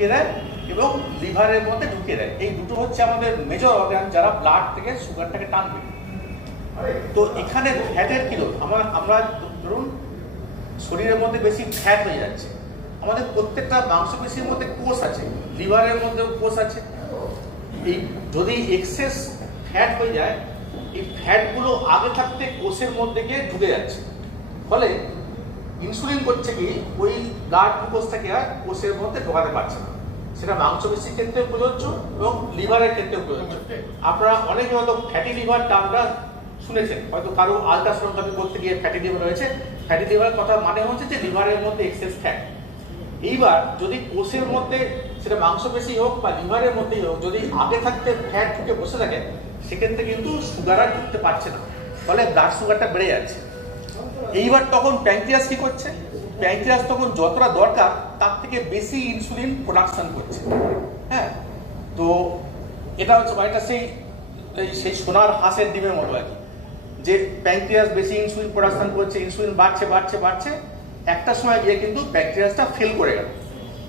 ঢুকিয়ে দেয় এবং লিভারের মধ্যে ঢুকিয়ে দেয়। এই দুটো হচ্ছে আমাদের মেজর অর্গান যারা ব্লাড থেকে সুগারটাকে টানবে। তো এখানে ফ্যাটের কি রোধ, আমরা ধরুন শরীরের মধ্যে বেশি ফ্যাট হয়ে যাচ্ছে, আমাদের প্রত্যেকটা মাংসপেশির মধ্যে কোষ আছে, লিভারের মধ্যেও কোষ আছে। এই যদি এক্সেস ফ্যাট হয়ে যায়, এই ফ্যাটগুলো আগে থাকতে কোষের মধ্যে গিয়ে ঢুকে যাচ্ছে, ফলে ইনসুলিন করছে কি ওই ব্লাড গ্লুকোজটাকে আর কোষের মধ্যে ঢোকাতে পারছে না। সেটা মাংসপেশির ক্ষেত্রে প্রযোজ্য এবং লিভারের ক্ষেত্রেও প্রযোজ্য। আপনারা অনেকে হয়তো ফ্যাটি লিভার টার্মটা শুনেছেন, হয়তো কারো আলট্রাসোনোগ্রাফি করতে গিয়ে ফ্যাটি লিভার হয়েছে। ফ্যাটি লিভারের কথা মানে হচ্ছে যে লিভারের মধ্যে এক্সেস ফ্যাট। এইবার যদি কোষের মধ্যে, সেটা মাংসপেশি হোক বা লিভারের মধ্যেই হোক, যদি আগে থাকতে ফ্যাট ঢুকে বসে থাকে, সেক্ষেত্রে কিন্তু সুগার আর ঢুকতে পারছে না, ফলে ব্লাড সুগারটা বেড়ে যাচ্ছে। এইবার তখন প্যানক্রিয়াস কি করছে, প্যানক্রিয়াস তখন যতটা দরকার তার থেকে বেশি ইনসুলিন প্রোডাকশন করছে। হ্যাঁ, তো এটা হচ্ছে এটা সেই সোনার হাঁসের ডিমের মতো আর কি, যে প্যানক্রিয়াস বেশি ইনসুলিন প্রোডাকশন করছে, ইনসুলিন বাড়ছে বাড়ছে বাড়ছে, একটা সময় গিয়ে কিন্তু প্যানক্রিয়াসটা ফেল করে গেল,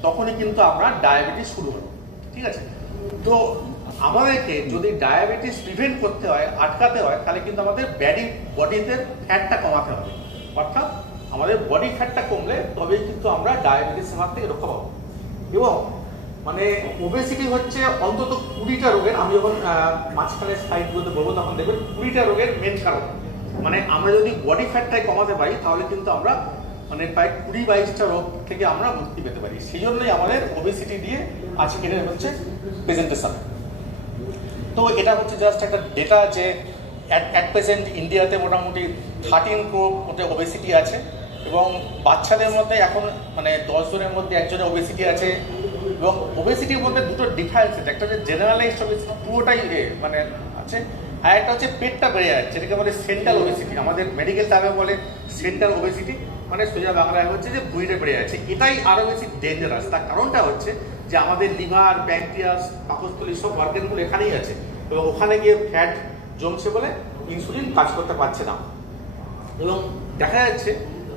তখনই কিন্তু আমরা ডায়াবেটিস শুরু হলো। ঠিক আছে, তো আমাদেরকে যদি ডায়াবেটিস প্রিভেন্ট করতে হয়, আটকাতে হয়, তাহলে কিন্তু আমাদের বডিতে ফ্যাটটা কমাতে হবে। অর্থাৎ আমাদের বডি ফ্যাটটা কমলে তবেই কিন্তু আমরা ডায়াবেটিসের হাত থেকে রক্ষা পাবো। এবং মানে ওবেসিটি হচ্ছে অন্তত 20টা রোগের, আমি যখন মাঝখানে স্লাইডগুলোতে বলবো তখন দেখবেন 20টা রোগের মেন কারণ। মানে আমরা যদি বডি ফ্যাটটাই কমাতে পারি তাহলে কিন্তু আমরা মানে প্রায় 20-22টা রোগ থেকে আমরা মুক্তি পেতে পারি। সেই জন্যই আমাদের ওবেসিটি দিয়ে আজকের হচ্ছে প্রেজেন্টেশন। তো এটা হচ্ছে জাস্ট একটা ডেটা যে অ্যাট প্রেজেন্ট ইন্ডিয়াতে মোটামুটি 13 ক্রোর মধ্যে ওবেসিটি আছে, এবং বাচ্চাদের মধ্যে এখন মানে 10 জনের মধ্যে একজনের ওবেসিটি আছে। এবং ওবেসিটির মধ্যে দুটো ডিফারেন্স আছে, একটা হচ্ছে জেনারেলাইজড ওবেসিটি, পুরোটাই মানে আছে, আর একটা হচ্ছে পেটটা বেড়ে যাচ্ছে, যেটাকে বলে সেন্ট্রাল ওবেসিটি। আমাদের মেডিকেল টার্মে বলে সেন্ট্রাল ওবেসিটি, মানে সোজা বাংলায় হচ্ছে যে ভুঁড়িটা বেড়ে যাচ্ছে। এটাই আরো বেশি ডেঞ্জারাস। তার কারণটা হচ্ছে যে আমাদের লিভার, প্যানক্রিয়াস, পাকস্থলী সব অর্গানগুলো এখানেই আছে, এবং ওখানে গিয়ে ফ্যাট জমছে বলে ইনসুলিন কাজ করতে পারছে না। এবং দেখা যাচ্ছে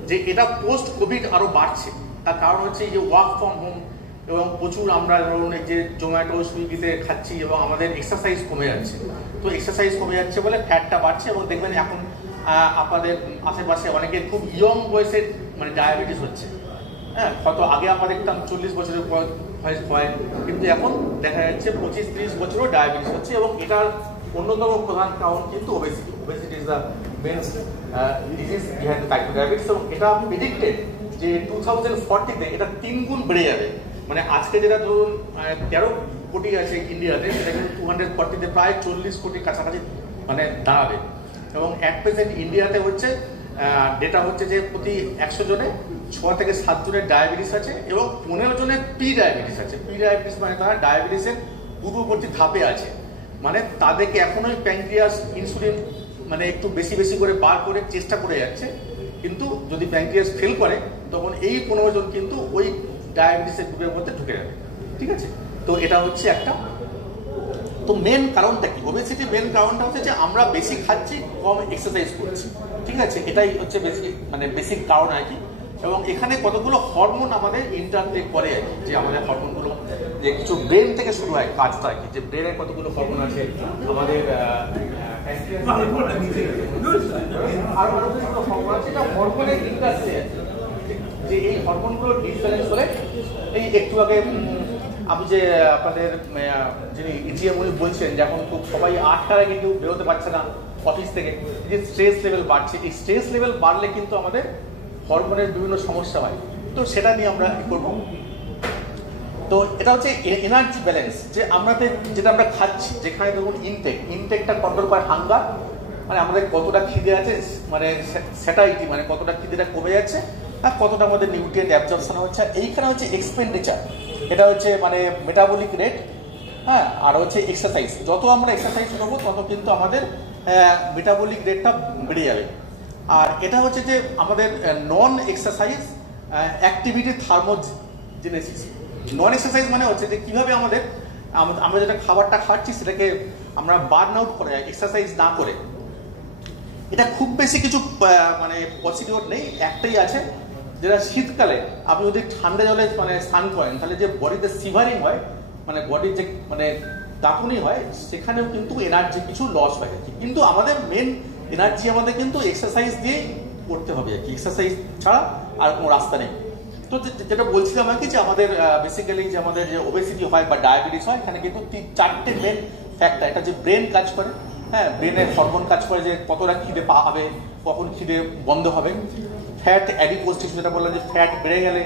যে এটা পোস্ট কোভিড আরো বাড়ছে। তার কারণ হচ্ছে এই যে ওয়ার্ক ফ্রম হোম, এবং প্রচুর আমরা ধরুন এই যে জোম্যাটো, সুইগিতে খাচ্ছি, এবং আমাদের এক্সারসাইজ কমে যাচ্ছে। তো এক্সারসাইজ কমে যাচ্ছে বলে ফ্যাটটা বাড়ছে। এবং দেখবেন এখন আপনাদের আশেপাশে অনেকের খুব ইয়ং বয়সের মানে ডায়াবেটিস হচ্ছে। হ্যাঁ, হয়তো আগে আমরা দেখতাম 40 বছরের বয়স হয়, কিন্তু এখন দেখা যাচ্ছে 25-30 বছরও ডায়াবেটিস হচ্ছে। এবং এটার অন্যতম প্রধান কারণ কিন্তু obesity. Obesity is the main disease behind type 2 diabetes. এবং এটা প্রেডিক্টেড যে 2040-তে এটা 3 গুণ বেড়ে যাবে। মানে আজকে যেটা ধরুন 13 কোটি আছে ইন্ডিয়াতে, সেটা কিন্তু 240-তে প্রায় 40 কোটির কাছাকাছি মানে দাঁড়াবে। এবং অ্যাট প্রেজেন্ট ইন্ডিয়াতে হচ্ছে ডেটা হচ্ছে যে প্রতি 100 জনে 6 থেকে 7 জনের ডায়াবেটিস আছে, এবং 15 জনের প্রি ডায়াবেটিস আছে। প্রি ডায়াবেটিস মানে তারা ডায়াবেটিসের পূর্ববর্তী ধাপে আছে, মানে তাদেরকে এখনোই প্যানক্রিয়াস ইনসুলিন মানে একটু বেশি বেশি করে বার করে চেষ্টা করে যাচ্ছে, কিন্তু যদি প্যানক্রিয়াস ফেল করে তখন এই 15 জন কিন্তু ওই ডায়াবেটিসের গ্রুপের মধ্যে ঢুকে যাবে। ঠিক আছে, তো এটা হচ্ছে একটা। তো মেন কারণটা কি, ওবেসিটির মেন কারণটা হচ্ছে যে আমরা বেশি খাচ্ছি, কম এক্সারসাইজ করছি। ঠিক আছে, এটাই হচ্ছে বেসিক কারণ আর কি। এবং এখানে কতগুলো হরমোন আমাদের ইন্টারটেক করে আর কি, যে আমাদের হরমোনগুলো যে কিছু ব্রেন থেকে শুরু হয় কাজটা আর কি, যে ব্রেনের কতগুলো হরমোন আছে আমাদের হরমোনের ইন্টারসে, যে এই হরমোনগুলো ডিসব্যালেন্স হলে এই একটু আগে আমি যে আপনাদের যিনি ইজিএম উনি বলছেন যে এখন খুব সবাই 8টার আগে কেউ বেরোতে পারছে না অফিস থেকে, যে স্ট্রেস লেভেল বাড়ছে। এই স্ট্রেস লেভেল বাড়লে কিন্তু আমাদের হরমোনের বিভিন্ন সমস্যা হয়। তো সেটা নিয়ে আমরা করবো। তো এটা হচ্ছে এনার্জি ব্যালেন্স, যে আমাদের যেটা আমরা খাচ্ছি, যেখানে ধরুন ইনটেকটা কন্ট্রোল করে হাঙ্গার, মানে আমাদের কতটা খিদে আছে, মানে স্যাটাইটি মানে কতটা খিদেটা কমে যাচ্ছে, আর কতটা আমাদের নিউট্রিয়েন্ট অ্যাবজর্পশন হচ্ছে। এইখানে হচ্ছে এক্সপেন্ডিচার, এটা হচ্ছে মানে মেটাবলিক রেট। হ্যাঁ, আর হচ্ছে এক্সারসাইজ, যত আমরা এক্সারসাইজ করবো তত কিন্তু আমাদের মেটাবলিক রেটটা বেড়ে যাবে। আর এটা হচ্ছে যে আমাদের নন এক্সারসাইজ অ্যাক্টিভিটি থার্মোজেনেসিস। নন এক্সারসাইজ মানে হচ্ছে যে কিভাবে আমরা যেটা খাবারটা খাচ্ছি সেটাকে আমরা বার্ন আউট করে এক্সারসাইজ না করে। এটা খুব বেশি কিছু মানে প্রসিডিওর নেই, একটাই আছে যেটা শীতকালে আপনি যদি ঠান্ডা জলে মানে স্নান করেন তাহলে যে বডিতে সিভারিং হয়, মানে বডির যে মানে কাঁপুনি হয়, সেখানেও কিন্তু এনার্জি কিছু লস হয় আর কি। কিন্তু আমাদের মেন এনার্জি আমাদের কিন্তু এক্সারসাইজ দিয়েই করতে হবে আর কি, এক্সারসাইজ ছাড়া আর কোনো রাস্তা নেই। তো যেটা বলছিলাম আর কি যে আমাদের বেসিক্যালি যে আমাদের যে ওবেসিটি হয় বা ডায়াবেটিস হয়, এখানে কিন্তু 4টে মেন ফ্যাক্টর। এটা যে ব্রেন কাজ করে, হ্যাঁ, ব্রেনের হরমোন কাজ করে যে কতটা খিদে পাবে, কখন খিদে বন্ধ হবে। ফ্যাট অ্যাডিপোজ টিস্যু, যেটা বললাম যে ফ্যাট বেড়ে গেলে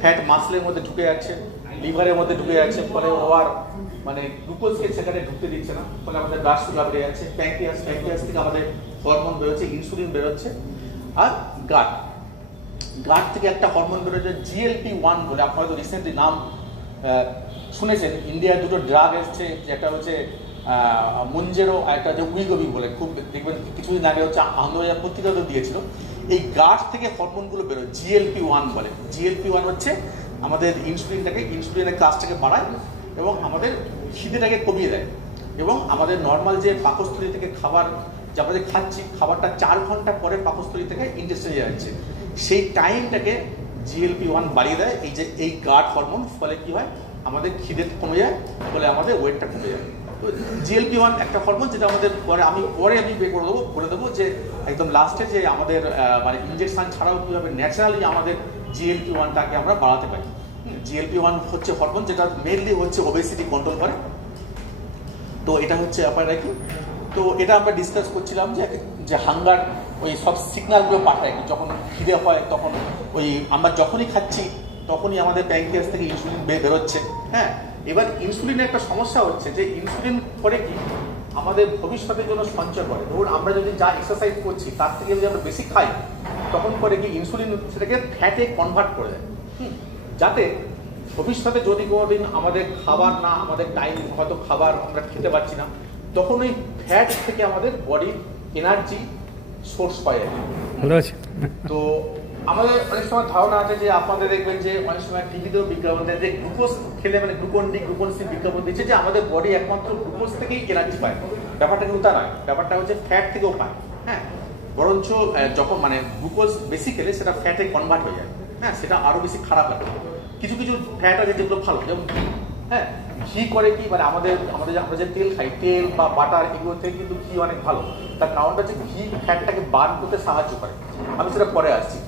ফ্যাট মাসলের মধ্যে ঢুকে যাচ্ছে, লিভারের মধ্যে ঢুকে যাচ্ছে, ফলে ও আর মানে গ্লুকোজকে সেখানে ঢুকতে দিচ্ছে না, ফলে আমাদের ব্লাড সুগার বেড়ে যাচ্ছে। প্যাঙ্ক্রিয়াস থেকে আমাদের হরমোন বেরোচ্ছে, ইনসুলিন বেরোচ্ছে। আর গাট থেকে একটা হরমোন বেরোচ্ছে GLP-1 বলে, আপনারা তো রিসেন্টলি নাম শুনেছেন। ইন্ডিয়ায় দুটো ড্রাগ এসছে, একটা হচ্ছে মুঞ্জেরো, একটা হচ্ছে উইগোবি বলে, খুব দেখবেন কিছুদিন আগে হচ্ছে আনন্দবাজার পত্রিকাতেও দিয়েছিল। এই গাট থেকে হরমোনগুলো বেরোয়, GLP-1 বলে। GLP-1 হচ্ছে আমাদের ইনসুলিনের কাজটাকে বাড়ায় এবং আমাদের খিদেটাকে কমিয়ে দেয়, এবং আমাদের নর্মাল যে পাকস্থলী থেকে খাবার যে আমরা যে খাচ্ছি, খাবারটা 4 ঘন্টা পরে পাকস্থলী থেকে ইন্টেস্টাইনে যাচ্ছে, সেই টাইমটাকে GLP-1 বাড়িয়ে দেয়, এই যে এই গাট হরমোন। ফলে কি হয়, আমাদের খিদে কমে যায়, ফলে আমাদের ওয়েটটা কমে যায়। তো GLP-1 একটা হরমোন, যেটা আমাদের আমি বলে দেবো যে একদম লাস্টে যে আমাদের মানে ইনজেকশন ছাড়াও কীভাবে ন্যাচারালি আমাদের GLP-1টাকে আমরা বাড়াতে পারি। GLP-1 হচ্ছে হরমোন যেটা মেনলি হচ্ছে ওবেসিটি কন্ট্রোল করে। তো এটা হচ্ছে ব্যাপার কি। তো এটা আমরা ডিসকাস করছিলাম যে হাঙ্গার ওই সব সিগন্যালগুলো পাঠায়, যখন খিদে হয় তখন ওই আমরা যখনই খাচ্ছি তখনই আমাদের প্যাঙ্ক্রিয়াস থেকে ইনসুলিন বেরোচ্ছে। হ্যাঁ, এবার ইনসুলিনের একটা সমস্যা হচ্ছে যে ইনসুলিন করে কি আমাদের ভবিষ্যতের জন্য সঞ্চয় করে। ধরুন আমরা যদি যা এক্সারসাইজ করছি তার থেকে যদি আমরা বেশি খাই, তখন করে কি ইনসুলিন সেটাকে ফ্যাটে কনভার্ট করে দেয়, যাতে ভবিষ্যতে যদি কোনোদিন আমাদের আমাদের টাইম হয়তো খাবার আমরা খেতে পারছি না, তখন ওই ফ্যাট থেকে আমাদের বডির এনার্জি সোর্স পায়। ভালো আছে। তো আমাদের অনেক সময় ধারণা আছে যে আপনাদের দেখবেন যে অনেক সময় টিভিতেও বিজ্ঞাপন দেয় যে গ্লুকোজ খেলে মানে গ্লুকন সি বিজ্ঞাপন দিচ্ছে যে আমাদের বডি একমাত্র গ্লুকোজ থেকেই এনার্জি পায়। ব্যাপারটা কিন্তু তা নয়, ব্যাপারটা হচ্ছে ফ্যাট থেকেও পায়। হ্যাঁ, বরঞ্চ যখন মানে গ্লুকোজ বেশি খেলে সেটা ফ্যাটে কনভার্ট হয়ে যায়। হ্যাঁ, সেটা আরো বেশি খারাপ লাগে। কিছু ফ্যাট আছে যেগুলো ভালো, যেমন হ্যাঁ ঘি করে কি মানে আমরা যে তেল খাই, তেল বা বাটার, এগুলো থেকে কিন্তু ঘি অনেক ভালো। তার কারণটা হচ্ছে ঘি ফ্যাটটাকে বার্ন করতে সাহায্য করে। আমি সেটা পরে আসছি।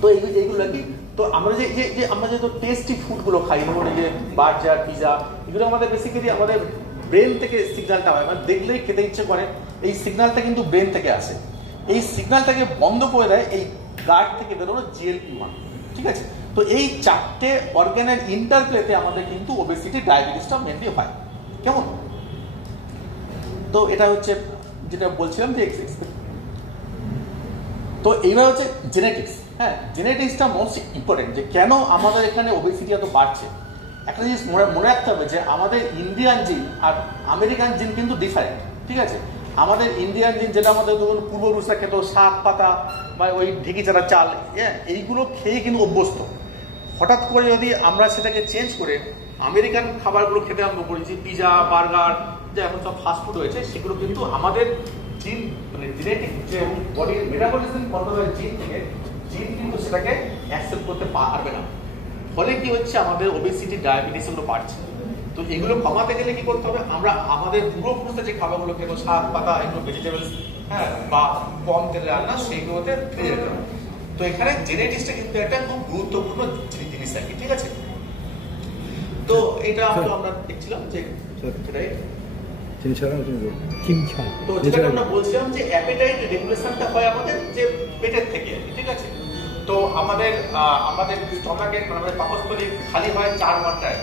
তো এইগুলো কি, তো আমরা যে টেস্টি ফুডগুলো খাই, যেমন এই যে বার্গার, পিজা, এগুলো আমাদের বেসিক্যালি আমাদের ব্রেন থেকে সিগন্যালটা হয়, মানে দেখলেই খেতে ইচ্ছে করে। এই সিগন্যালটা কিন্তু ব্রেন থেকে আসে। এই সিগন্যালটাকে বন্ধ করে দেয় এই গাট থেকে বেরোনো GLP-1। ঠিক আছে, তো এই 4টে অর্গানের ইন্টারপ্লেতে আমাদের কিন্তু ওবেসিটি, ডায়াবেটিসটা মেনলি হয়। কেমন? তো এটা হচ্ছে যেটা বলছিলাম যে তো এইবার হচ্ছে জেনেটিক্স। হ্যাঁ, জেনেটিক্সটা মোস্ট ইম্পর্টেন্ট, যে কেন আমাদের এখানে ওবেসিটি এত বাড়ছে। একটা জিনিস মনে রাখতে হবে যে আমাদের ইন্ডিয়ান জিন আর আমেরিকান জিন কিন্তু ডিফারেন্ট। ঠিক আছে, আমাদের ইন্ডিয়ান জিন যেটা আমাদের ধরুন পূর্বপুরুষরা খেত, শাক পাতা বা ওই ঢেঁকি চারা চাল, এইগুলো খেয়ে কিন্তু অভ্যস্ত। হঠাৎ করে যদি আমরা সেটাকে চেঞ্জ করে আমেরিকান খাবারগুলো খেতে আরম্ভ করেছি, পিজা, বার্গার, যে এখন সব ফাস্টফুড হয়েছে, সেগুলো কিন্তু আমাদের জিন মানে জেনেটিক যে বডির মেটাবলিজম কন্ট্রোলের জিন কিন্তু সেটাকে অ্যাকসেপ্ট করতে পারবে না। ফলে কি হচ্ছে, আমাদের ওবেসিটি, ডায়াবেটিস এগুলো বাড়ছে। তো এগুলো কমাতে গেলে কি করতে হবে, আমরা আমাদের পূর্বপুরুষদের যে খাবারগুলো খেত, শাক পাতা, এগুলো ভেজিটেবলস, হ্যাঁ, বা কম তেলে রান্না, সেইগুলোতে ফিরে যেতে হবে। তো এখানে জেনেটিক্সটা কিন্তু একটা খুব গুরুত্বপূর্ণ জিনিস আর কি। ঠিক আছে, তো এটা আমরা দেখছিলাম যে সেটাই তো যেটা আমরা বলছিলাম যে অ্যাপেটাইট রেগুলেশনটা হয় আমাদের যে পেটের থেকে। ঠিক আছে, তো আমাদের স্টমাকে আমাদের পাকস্থলী খালি হয় 4 ঘন্টায়।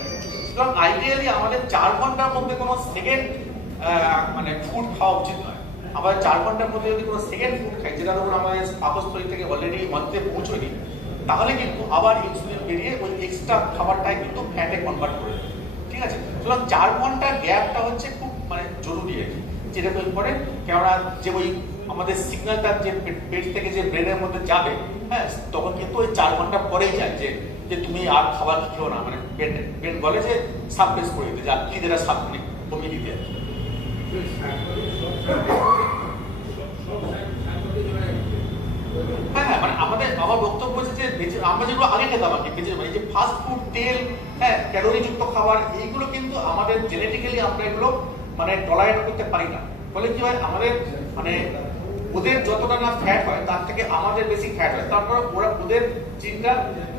সুতরাং আইডিয়ালি আমাদের 4 ঘন্টার মধ্যে কোনো সেকেন্ড মানে ফুড খাওয়া উচিত নয়। আমাদের 4 ঘন্টার মধ্যে যদি কোনো সেকেন্ড ফুড খাই, যেটা ধরুন আমাদের পাকস্থলী থেকে অলরেডি মধ্যে পৌঁছয়নি, তাহলে কিন্তু আবার ইনসুলিন বেরিয়ে ওই এক্সট্রা খাবারটাই কিন্তু ফ্যাটে কনভার্ট করে দেয়। ঠিক আছে, সুতরাং 4 ঘন্টার গ্যাপটা হচ্ছে খুব মানে জরুরি আর কি, যেটা তো ইম্পর্টেন্ট। কেননা যে ওই আমাদের সিগন্যালটা যে পেট থেকে যে ব্রেনের মধ্যে যাবে, হ্যাঁ, তখন কিন্তু ওই 4 ঘন্টা পরেই যায় যে তুমি আর খাবার খেও না, মানে ব্রেন বলে যে সাবপ্রেস করে দিতে, যা কি যেটা কমিয়ে দিতে আর কি। হ্যাঁ হ্যাঁ, মানে আমার বক্তব্য হচ্ছে যে আমরা যেগুলো আগে খেতাম আর কি, মানে যে ফাস্ট ফুড, তেল, হ্যাঁ, ক্যালোরি যুক্ত খাবার, এইগুলো কিন্তু আমাদের জেনেটিক্যালি আমরা এগুলো মানে টলারেট করতে পারি না। ফলে কি হয়, আমাদের মানে ওদের যতটা না ফ্যাট হয় তার থেকে আমাদের বেশি ফ্যাট হয়। তারপর ওদের জিনটা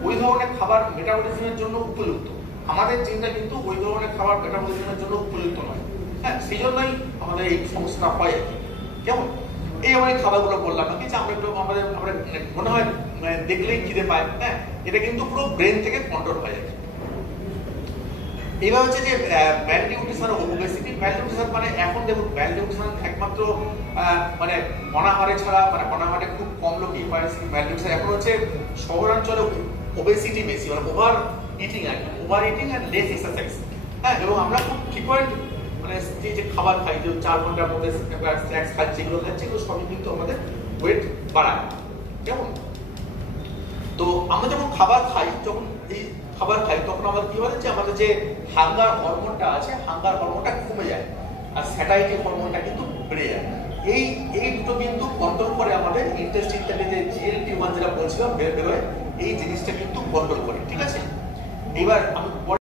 ওই ধরনের খাবার মেটাবলিজমের জন্য উপযুক্ত, আমাদের জিনটা কিন্তু ওই ধরনের খাবার মেটাবলিজমের জন্য উপযুক্ত নয়। হ্যাঁ, সেই জন্যই আমাদের এই সমস্যাটা হয় আর কি। কেমন এই অনেক খাবারগুলো বললাম আর কি, যে আমরা আমরা মনে হয় দেখলেই খিদে পায়, হ্যাঁ, এটা কিন্তু পুরো ব্রেন থেকে কন্ট্রোল হয় আর কি। এবার হচ্ছে যে ম্যালনিউট্রিশন ও ওবেসিটি। ম্যালনিউট্রিশন মানে এখন দেখুন, ম্যালনিউট্রিশন একমাত্র মানে অনাহারে ছাড়া, মানে অনাহারে খুব কম লোকই পায় ম্যালনিউট্রিশন। এখন হচ্ছে শহরাঞ্চলে ওবেসিটি বেশি, মানে ওভার ইটিং আর কি, over eating and less exercise. হ্যাঁ, এবং আমরা খুব ফ্রিকোয়েন্ট মানে যে খাবার খাই, যে 4 ঘন্টার মধ্যে স্ন্যাক্স খাচ্ছি, এগুলো খাচ্ছি, এগুলো সবই কিন্তু আমাদের ওয়েট বাড়ায়। কেমন? তো আমরা যখন খাবার খাই, যখন এই খাবার খাই, তখন আমাদের কি হয় যে আমাদের যে হাঙ্গার হরমোনটা আছে, হাঙ্গার হরমোনটা কমে যায়, আর স্যাটাইটি হরমোনটা কিন্তু বেড়ে যায়। এই দুটো কিন্তু কন্ট্রোল করে আমাদের ইন্টেস্টিন থেকে যে GLP-1 যেটা বলছিলাম বেরোয়, এই জিনিসটা কিন্তু কন্ট্রোল করে। ঠিক আছে, এবার আমি